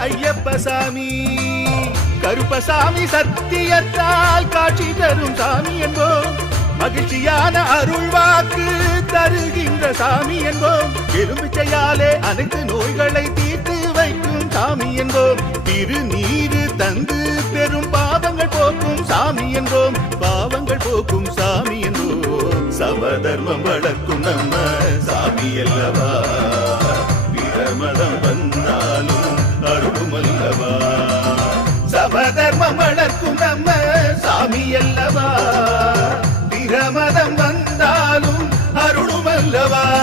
ஐயப்பசாமி கருப்பசாமி சத்தியத்தால் காட்சி தரும் சாமி என்போம். மகிழ்ச்சியான அருள் வாக்கு தருகின்ற சாமி என்போம். எலும்பிச்சையாலே அனைத்து நோய்களை தீர்த்து வைக்கும் சாமி என்போம். திருநீரு தந்து பெரும் பாவங்கள் போக்கும் சாமி என்போம். பாவங்கள் போக்கும் சாமி என்போம். சமதர்மம் வளர்க்கும் நம்ம சாமி அல்லவா. பிரமதம் வந்தாலும் அருளும் அல்லவா. சமதர்மம் வளர்க்கும் நம்ம சாமி அல்லவா. பிரமதம் வந்தாலும் அருளும் அல்லவா.